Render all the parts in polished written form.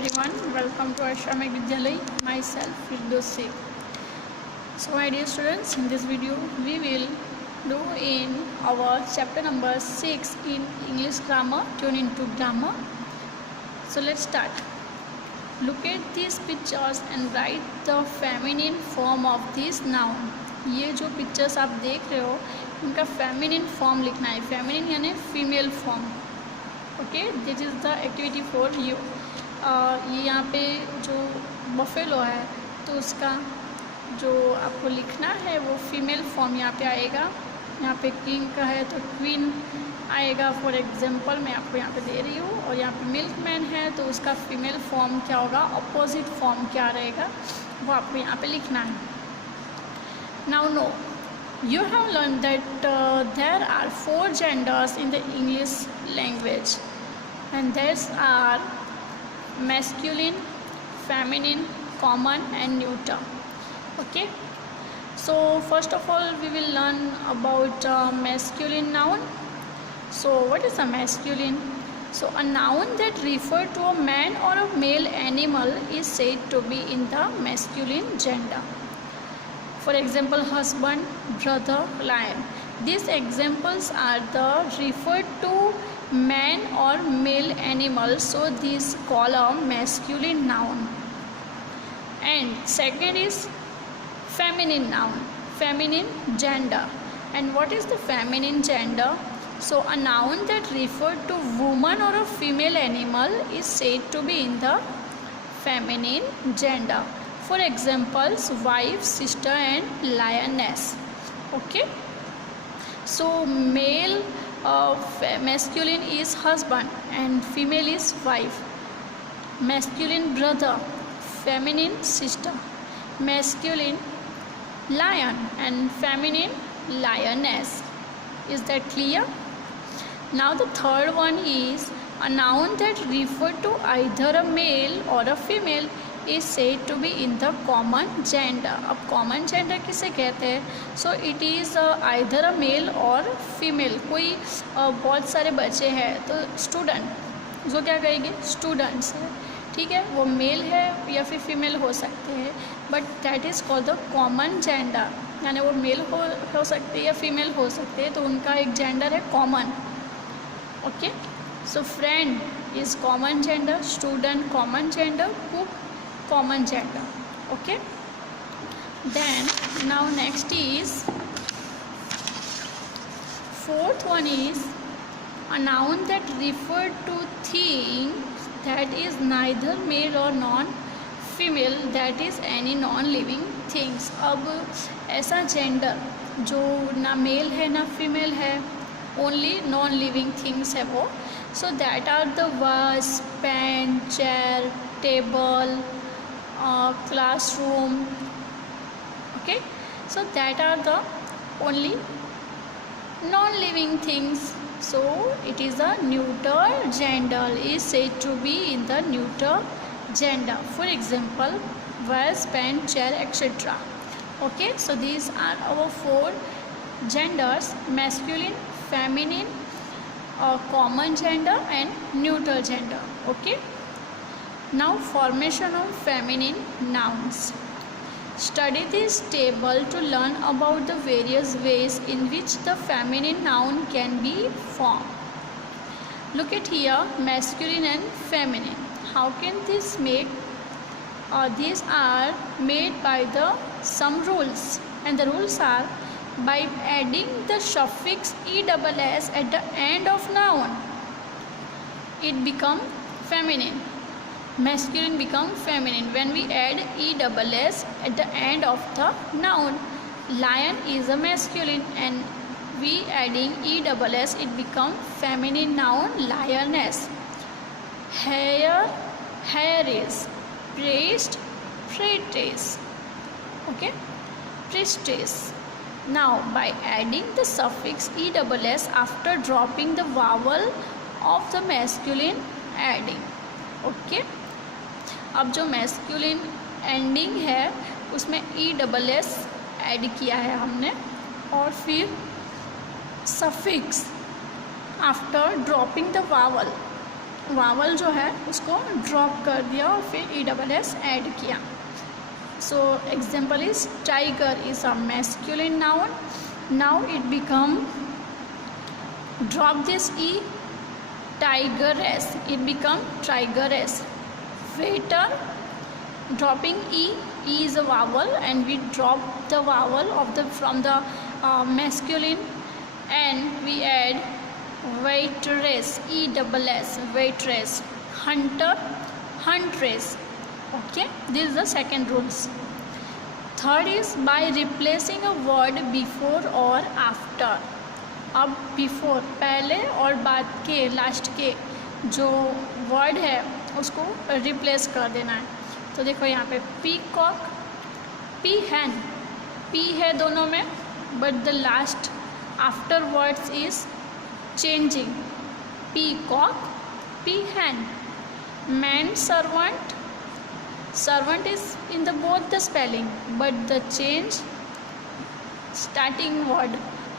everyone, welcome to Ashramik Vidyalay, myself Firdaus Sheikh. So my dear students, in this video we will do in our chapter number 6 in English grammar, tune into grammar. So let's start. Look at these pictures and write the feminine form of this noun. ये जो pictures आप देख रहे हो इनका feminine form लिखना है. Feminine यानी female form. Okay, this is the activity for you. ये यहाँ पे जो बफेलो है तो उसका जो आपको लिखना है वो फीमेल फॉर्म यहाँ पे आएगा. यहाँ पे किंग का है तो क्वीन आएगा. फॉर एग्जांपल मैं आपको यहाँ पे दे रही हूँ. और यहाँ पे मिल्कमैन है तो उसका फीमेल फॉर्म क्या होगा, अपोजिट फॉर्म क्या रहेगा, वो आपको यहाँ पे लिखना है. Now no, you have learned that there are 4 genders in the English language, and these are masculine, feminine, common and neuter. Okay, so first of all we will learn about masculine noun. So what is a masculine? So a noun that refers to a man or a male animal is said to be in the masculine gender. For example, husband, brother, lion. These examples are the referred to man or male animals, so these call a masculine noun. And second is feminine noun, feminine gender. And what is the feminine gender? So a noun that referred to woman or a female animal is said to be in the feminine gender. For examples, wife, sister and lioness. Okay, so male masculine is husband and female is wife. Masculine brother, feminine sister. Masculine lion and feminine lioness. Is that clear? Now the third one is a noun that refer to either a male or a female is said to be in the common gender. अब common gender किसे कहते हैं? So it is either a male or female. कोई बहुत सारे बच्चे हैं तो स्टूडेंट जो क्या कहेंगे, स्टूडेंट्स है. ठीक है, वो मेल है या फिर फीमेल हो सकते हैं, but that is called the common gender. यानी वो मेल हो सकते हैं या फीमेल हो सकते हैं, तो उनका एक जेंडर है common. Okay, so friend is common gender, student common gender, cook common gender. Okay, then now next is fourth one is a noun that referred to things that is neither male or non female, that is any non living things. अब ऐसा gender जो ना mail है ना female है, only non living things है वो. So that are the vase, pen, chair, table, classroom. Okay, so that are the only non-living things. So it is a neuter gender, is said to be in the neuter gender. For example, vase, pen, chair, etc. Okay, so these are our 4 genders: masculine, feminine, common gender and neuter gender. Okay, now formation of feminine nouns. Study this table to learn about the various ways in which the feminine noun can be formed. Look at here, masculine and feminine. How can this make? These are made by the some rules, and the rules are by adding the suffix ess at the end of noun, it become feminine. Masculine become feminine when we add ess at the end of the noun. Lion is a masculine and we adding ess, it become feminine noun, lioness. Hair is priest, priestess. Okay, priestess. Now by adding the suffix ess after dropping the vowel of the masculine adding. Okay, अब जो masculine ending है उसमें ess add किया है हमने, और फिर suffix after dropping the vowel vowel जो है उसको ड्रॉप कर दिया और फिर ई डबल एस ऐड किया. So example is tiger is a masculine noun. Now it become drop this e, tigeress, it become tigeress. Waiter, dropping e is a vowel and we drop the vowel of the from the masculine and we add waitress, e double s, waitress. Hunter, huntress. Okay, this is the second rules. Third is by replacing a word before or after. अब before, पहले और बाद के, last के जो word है उसको replace कर देना है. तो देखो यहाँ पे पीकॉक, पी हैन, पी है दोनों में but the last after words is changing. Peacock, peahen. Man servant, servant is in the both the spelling but the change starting word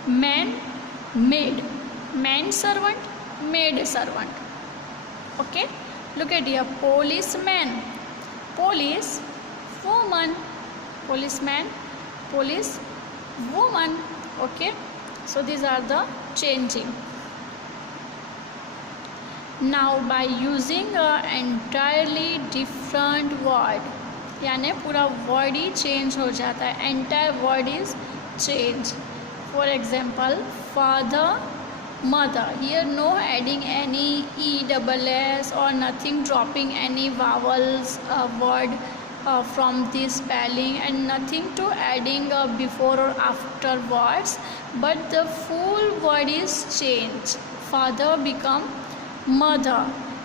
man, maid, man servant, maid servant. Okay, look at here. Policeman, police woman, policeman, police woman. Okay, so these are the changing. Now by using a entirely different word, यानी पूरा word ही change हो जाता है. Entire word is change. For example, father, mother. Here no adding any e double s or nothing, dropping any vowels word from this spelling and nothing to adding before or after words, but the full word is changed. Father become mother,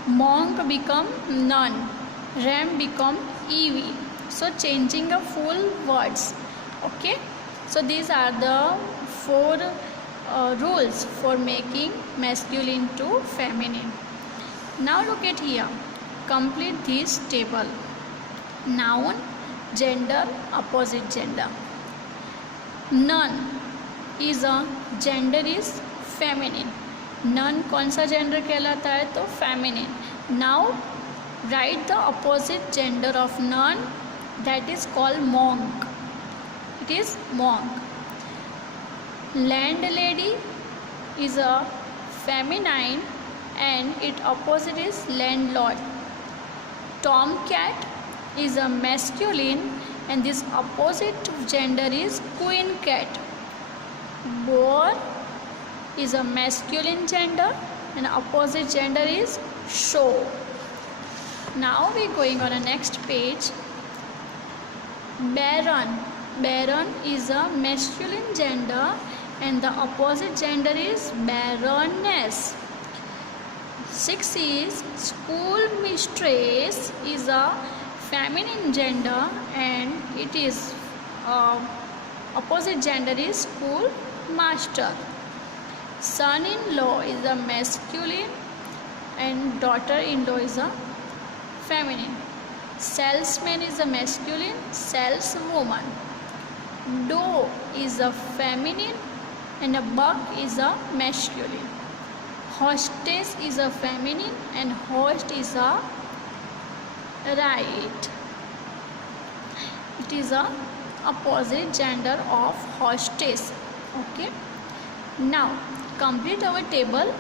monk become nun, ram become ev. So changing the full words. Okay, so these are the 4 rules for making masculine to feminine. Now look at here, complete this table. Noun, gender, opposite gender. None is a gender is feminine. None कौन सा gender कहलाता है? तो feminine. Now write the opposite gender of none, that is called monk. It is monk. Landlady is a feminine and its opposite is landlord. Tomcat is a masculine and this opposite gender is queen cat. Boar is a masculine gender and opposite gender is show. Now we are going on the next page. Baron, baron is a masculine gender and the opposite gender is baroness. 6 is school mistress is a feminine gender and it is opposite gender is school master. Son-in-law is a masculine and daughter-in-law is a feminine. Salesman is a masculine, saleswoman. Doe is a feminine and a buck is a masculine. Hostess is a feminine and host is a right. It is a opposite gender of hostess. Okay, now complete our table.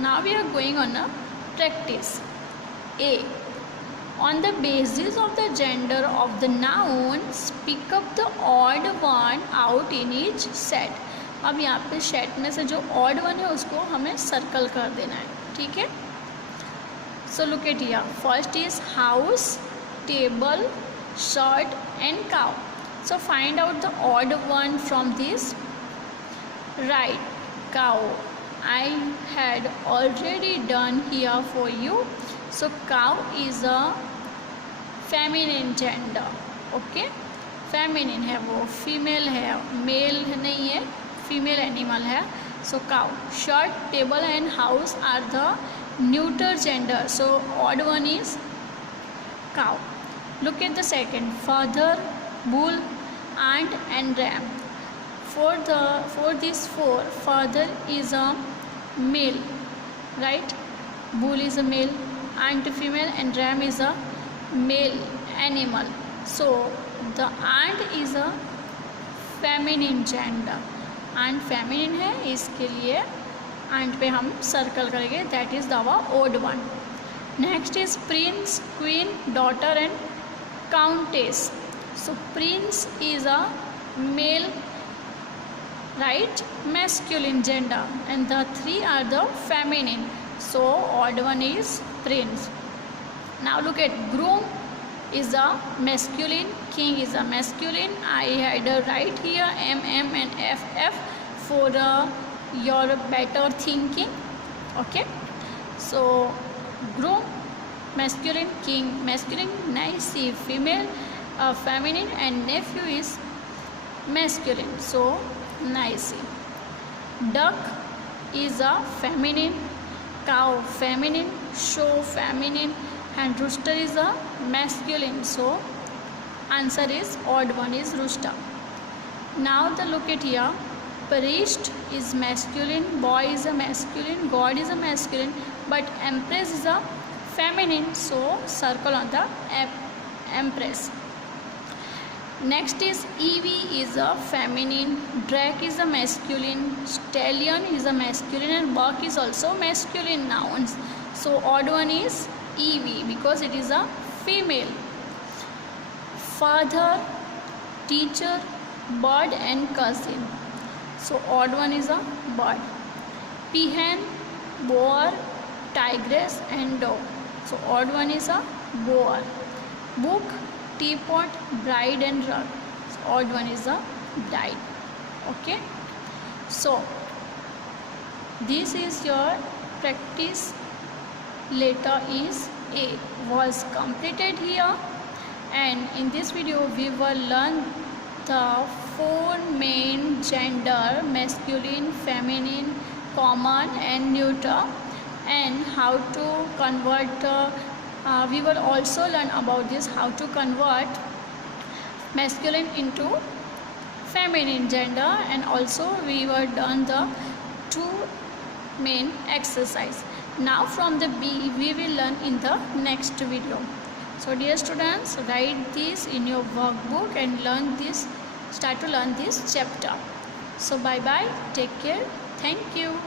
Now we are going on a practice. A, on the basis of the gender of the nouns, pick up the odd one out in each set. अब यहाँ पे set में से जो odd one है उसको हमें circle कर देना है. ठीक है, so look at here. First is house, table, shirt and cow. So find out the odd one from this. Right, cow. I had already done here for you. So cow is a feminine gender. Okay, feminine है वो, female है, male नहीं है, female animal है. So cow. Shirt, table and house are the neuter gender. So odd one is cow. Look at the second. Father, bull, aunt and ram. For these 4, father is a male, right? Bull is a male, ant female and ram is a male animal. So the ant is a feminine gender. ant feminine है, इसके लिए ant पे हम circle करेंगे. That is our odd one. Next is prince, queen, daughter and countess. So prince is a male, right, masculine gender, and the three are the feminine. So odd one is prince. Now look at groom is a masculine, king is a masculine. I had a right here MM and FF for your better thinking. Okay, so groom masculine, king masculine, niece female, feminine, and nephew is masculine, so nice. Duck is a feminine, cow feminine, show feminine, and rooster is a masculine, so answer is odd one is rooster. Now the look at here, priest is masculine, boy is a masculine, god is a masculine, but empress is a feminine, so circle on the empress. Next is Evie is a feminine, drake is a masculine, stallion is a masculine, and buck is also masculine nouns. So odd one is Evie because it is a female. Father, teacher, bird and cousin. So odd one is a bird. Peahen, boar, tigress and dog. So odd one is a boar. Book, teapot, bride and rug. So odd one is a bride. Okay, so this is your practice. Letter is A was completed here, and in this video we will learn the four main gender: masculine, feminine, common and neuter, and how to convert we will also learn about this, how to convert masculine into feminine gender, and also we will done the two main exercise. Now from the B we will learn in the next video. So dear students, write this in your workbook and learn this, start to learn this chapter. So bye bye, take care, thank you.